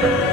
thank you